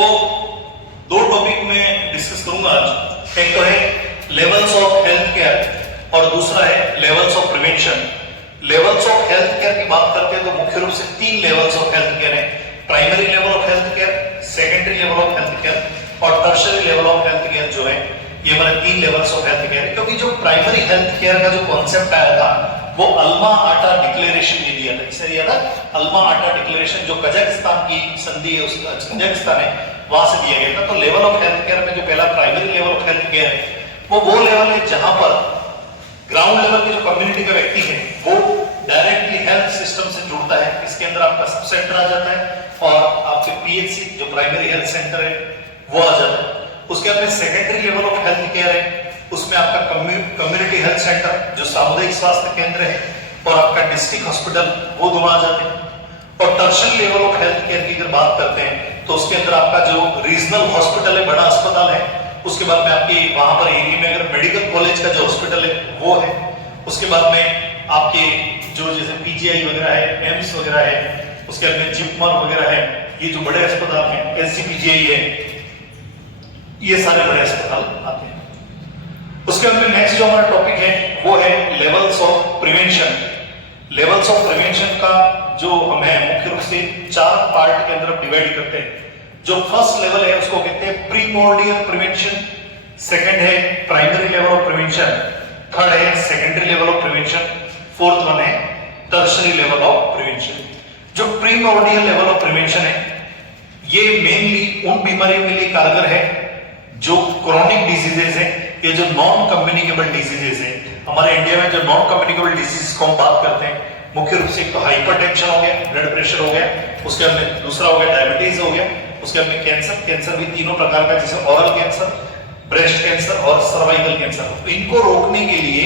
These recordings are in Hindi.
तो दो टॉपिक में डिस्कस करूंगा आज। एक तो है लेवल्स ऑफ हेल्थ केयर और दूसरा है levels of prevention. Levels of health care की बात करते हैं तो मुख्य रूप से तीन लेवल्स ऑफ हेल्थ केयर है। Primary level of health care, secondary level of health care और tertiary level of health care जो है, ये हमारे तीन लेवल्स ऑफ हेल्थ केयर। क्योंकि जो प्राइमरी हेल्थ केयर का जो कॉन्सेप्ट आया था वो अल्मा आटा डिक्लेरेशन में दिया था। किसने दिया था? अल्मा आटा डिक्लेरेशन, जो कजाकिस्तान की संधि है, उसका कजाकिस्तान है, वहां से दिया गया था। तो लेवल ऑफ हेल्थ केयर में जो पहला primary level of health care है वो लेवल है जहां पर ग्राउंड लेवल की जो कम्युनिटी का व्यक्ति है वो डायरेक्टली हेल्थ सिस्टम से जुड़ता है। इसके अंदर आपका सब सेंटर आ जाता है और आपके पीएचसी जो प्राइमरी हेल्थ सेंटर है वो आ जाता है। उसके बाद में secondary level of health care है, उसमें आपका कम्युनिटी हेल्थ सेंटर जो सामुदायिक स्वास्थ्य केंद्र है और आपका डिस्ट्रिक्ट हॉस्पिटल, वो दोनों आ जाते हैं। और tertiary level of health care की अगर बात करते हैं तो उसके अंदर आपका जो रीजनल हॉस्पिटल है, बड़ा अस्पताल है, उसके बाद में आपके वहां पर एरिया में अगर मेडिकल कॉलेज का जो हॉस्पिटल है वो है। उसके बाद में आपके जो जैसे पीजीआई वगैरह है, एम्स वगैरह है, उसके बाद में जिपमर वगैरह है, ये जो बड़े अस्पताल हैं, एसजीपीजीआई है, ये सारे बड़े अस्पताल आते हैं। उसके बाद में नेक्स्ट जो हमारा टॉपिक है वो है levels of prevention. Levels of prevention का जो हम है मुख्य रूप से चार पार्ट के अंदर डिवाइड करते हैं। जो फर्स्ट लेवल है उसको कहते हैं प्रीमोर्डियल प्रिवेंशन, सेकंड है primary level of prevention, third है secondary level of prevention, fourth one है टर्शियरी लेवल ऑफ प्रिवेंशन। जो प्रीमोर्डियल लेवल ऑफ प्रिवेंशन है ये मेनली उन बीमारियों के लिए कारगर है जो क्रोनिक डिजीजेस है, ये जो नॉन कम्युनिकेबल डिजीजेस है। हमारे इंडिया में जो नॉन कम्युनिकेबल डिजीज को हम बात करते हैं मुख्य रूप से, एक तो हाइपरटेंशन हो गया, ब्लड प्रेशर हो गया, उसके बाद में दूसरा हो गया डायबिटीज हो गया, उसके बाद में कैंसर भी तीनों प्रकार का, जैसे ओरल कैंसर, ब्रेस्ट कैंसर और सर्वाइकल कैंसर। इनको रोकने के लिए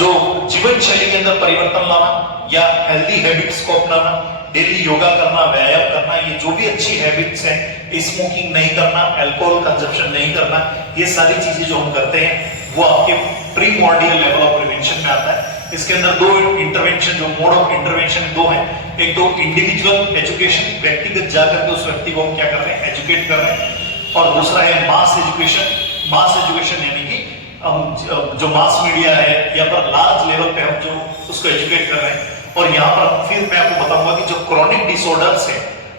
जो जीवन शैली के अंदर परिवर्तन लाना या हेल्दी हैबिट्स को अपनाना, डेली योगा करना, व्यायाम करना, ये जो भी अच्छी हैबिट्स हैं, स्मोकिंग नहीं करना, अल्कोहल कंजप्शन नहीं करना, ये सारी चीजें जो हम करते हैं वो आपके प्रीमोर्डियल लेवल ऑफ प्रिवेंशन में आता है। इसके अंदर दो इंटरवेंशन, जो मोड ऑफ इंटरवेंशन दो हैं। एक तो इंडिविजुअल एजुकेशन, व्यक्तिगत जाकर के उस व्यक्ति को हम क्या कर रहे हैं, एजुकेट कर रहे हैं, और दूसरा है मास एजुकेशन। मास एजुकेशन यानी कि जो मास मीडिया है या पर लार्ज लेवल पे हम जो उसको एजुकेट कर रहे हैं। और यहाँ पर फिर मैं आपको बताऊंगा कि जो क्रॉनिक डिसऑर्डर्स है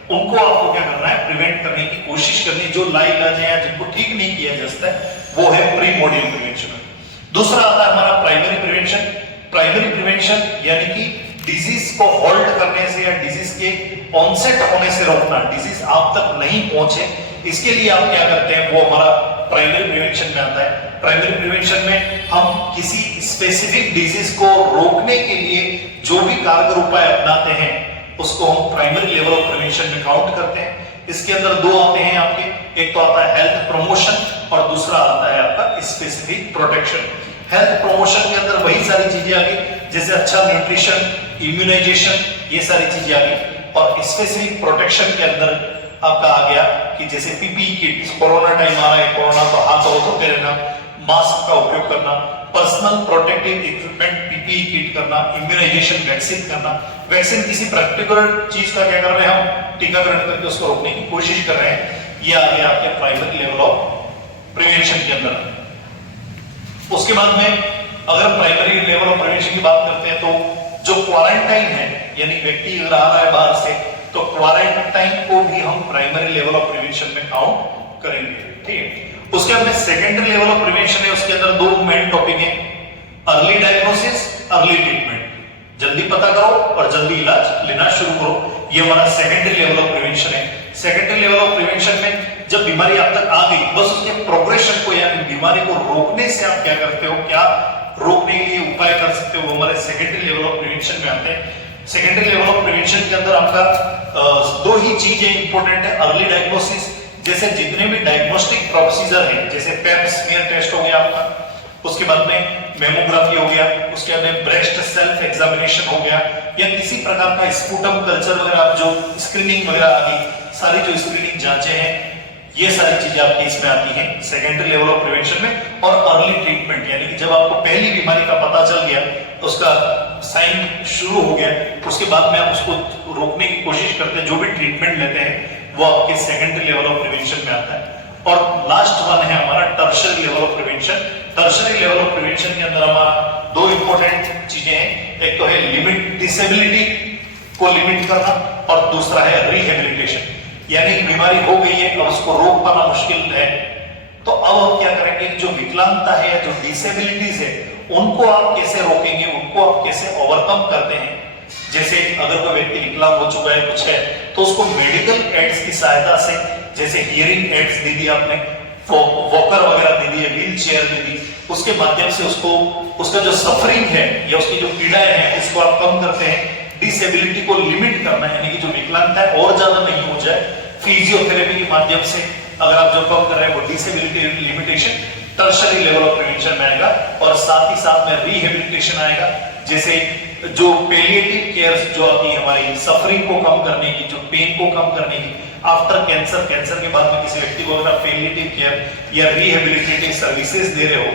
उनको आपको क्या करना है, प्रिवेंट करने की कोशिश करनी है। जो लाइलाज है या जिनको ठीक नहीं किया जा सकता है वो है प्रीमोर्डियल प्रिवेंशन। दूसरा आता है हमारा प्राइमरी प्रिवेंशन। प्राइमरी प्रिवेंशन यानी कि डिजीज को होल्ड करने से या डिजीज के ऑनसेट होने से रोकना, डिजीज आप तक नहीं पहुंचे, इसके लिए आप क्या करते हैं, वो हमारा प्राइमरी प्रिवेंशन में आता है। प्राइमरी प्रिवेंशन में हम किसी स्पेसिफिक डिजीज को रोकने के लिए जो भी कारगर उपाय अपनाते हैं उसको हम प्राइमरी लेवल ऑफ प्रिवेंशन में काउंट करते हैं। इसके अंदर दो आते हैं आपके, एक तो आता है हेल्थ प्रमोशन और दूसरा आता है आपका स्पेसिफिक प्रोटेक्शन। हेल्थ प्रमोशन के अंदर वही सारी चीजें आ गई जैसे अच्छा न्यूट्रिशन, इम्यूनाइजेशन, ये सारी चीजें आ गई। और स्पेसिफिक प्रोटेक्शन के अंदर आपका आ गया कि जैसे पीपीई किट, कोरोना टाइम आ रहा है, कोरोना तो हाथ धोते रहना, मास्क का उपयोग करना, personal protective equipment PPE kit करना, इम्यूनाइजेशन वैक्सीन करना। वैक्सीन किसी पर्टिकुलर चीज का क्या कर रहे हैं, हम टीकाकरण करके उसको रोकने की कोशिश कर रहे हैं। ये आ गया आपके प्राइमरी लेवल ऑफ प्रिवेंशन के अंदर। उसके बाद में अगर हम प्राइमरी लेवल ऑफ प्रिवेंशन की बात करते हैं तो जो क्वारंटाइन है, यानी व्यक्ति अगर आ रहा है बाहर से, तो क्वारंटाइन को भी हम प्राइमरी लेवल ऑफ प्रिवेंशन में काउंट करेंगे। ठीक है। उसके बाद में सेकेंडरी लेवल ऑफ प्रिवेंशन है, उसके अंदर दो मेन टॉपिक है, अर्ली डायग्नोसिस, अर्ली ट्रीटमेंट। जल्दी पता करो और जल्दी इलाज लेना शुरू करो, ये हमारा सेकेंडरी लेवल ऑफ प्रिवेंशन है। सेकेंडरी लेवल ऑफ प्रिवेंशन में जब बीमारी आप तक आ गई, बस उसके प्रोग्रेशन को यानी बीमारी को रोकने से आप क्या करते हो, क्या रोकने के लिए उपाय कर सकते हो, वो हमारे सेकेंडरी लेवल ऑफ प्रिवेंशन में आते हैं। सेकेंडरी लेवल ऑफ प्रिवेंशन के अंदर आपका दो ही चीजें इंपॉर्टेंट है, अर्ली डायग्नोसिस, जैसे जितने भी डायग्नोस्टिक प्रोसीजर है, जैसे पेप स्मीयर टेस्ट हो गया आपका, उसके बाद में मेमोग्राफी हो गया, उसके बाद में ब्रेस्ट सेल्फ एग्जामिनेशन हो गया, या किसी प्रकार का स्पूटम कल्चर वगैरह, जो स्क्रीनिंग वगैरह आ गई, सारी जो स्क्रीनिंग जांचें हैं, ये सारी चीजें आपकी इसमें आती हैं सेकेंडरी लेवल ऑफ प्रिवेंशन में। और अर्ली ट्रीटमेंट यानी कि जब आपको पहली बीमारी का पता चल गया, उसका साइन शुरू हो गया, उसके बाद में आप उसको रोकने की कोशिश करते हैं, जो भी ट्रीटमेंट लेते हैं वो आपके सेकेंडरी लेवल ऑफ प्रिवेंशन में आता है। और लास्ट वन है हमारा tertiary level of prevention. Tertiary level of prevention के अंदर हमारा दो इंपॉर्टेंट चीजें हैं, एक तो है लिमिट डिसेबिलिटी को लिमिट करना और दूसरा है रिहेबिलिटेशन। यानी बीमारी हो गई है, अब उसको रोक पाना मुश्किल है, तो अब हम क्या करेंगे, जो विकलांगता है या जो डिसेबिलिटीज है उनको आप कैसे रोकेंगे, उनको आप कैसे ओवरकम करते हैं। जैसे अगर कोई व्यक्ति विकलांग हो चुका है, कुछ है, तो उसको मेडिकल एड्स की सहायता से, जैसे हियरिंग एड्स दे दी आपने, वॉकर वगैरह दे दी है, व्हील चेयर दे दी, उसके माध्यम से उसको उसका जो सफरिंग है या उसकी जो पीड़ाएं हैं उसको आप कम करते हैं। डिसेबिलिटी को लिमिट करना है, यानी कि जो विकलांगता है और ज्यादा नहीं हो जाए, फिजियोथेरेपी के माध्यम से अगर आप जो कम कर रहे हैं वो disability limitation tertiary level of prevention में आएगा। और साथ ही साथ में रिहेबिलिटेशन आएगा, जैसे जो पेलिएटिव केयर जो आती है हमारी सफरिंग को कम करने की, जो पेन को कम करने की आफ्टर कैंसर, कैंसर के बाद में किसी व्यक्ति को अगर आप पेलिएटिव केयर या रिहेबिलिटेटिव सर्विसेज दे रहे हो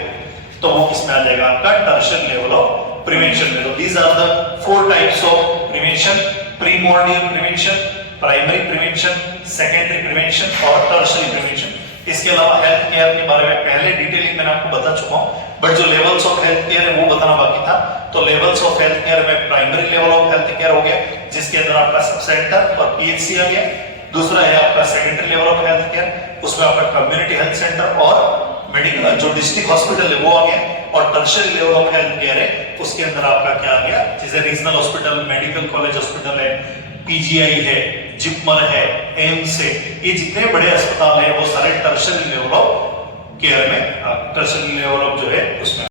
तो वो किसमें आ जाएगा, आपका टर्शियरी लेवल ऑफ प्रिवेंशन में। तो these are the 4 types of prevention, primordial prevention, primary prevention, secondary prevention और टर्शियरी प्रिवेंशन। इसके अलावा हेल्थ केयर के बारे में पहले डिटेलिंग मैंने आपको बता चुका हूं, बट जो लेवल्स ऑफ हेल्थ केयर है वो बताना बाकी था। तो लेवल्स ऑफ हेल्थ केयर में primary level of health care हो गया, जिसके अंदर आपका सब सेंटर और पीएचसी आ गया। दूसरा है आपका secondary level of health care, उसमें आपका कम्युनिटी हेल्थ सेंटर और मेडिकल जो डिस्ट्रिक्ट हॉस्पिटल है वो आ गया। और tertiary level of health care है, उसके अंदर आपका क्या आ गया, जैसे regional hospital, medical college hospital है, पीजीआई है, जिपमर है, एम्स है, ये जितने बड़े अस्पताल है वो सारे टर्शियरी लेवल ऑफ केयर में, टर्शियरी लेवल ऑफ जो है उसमें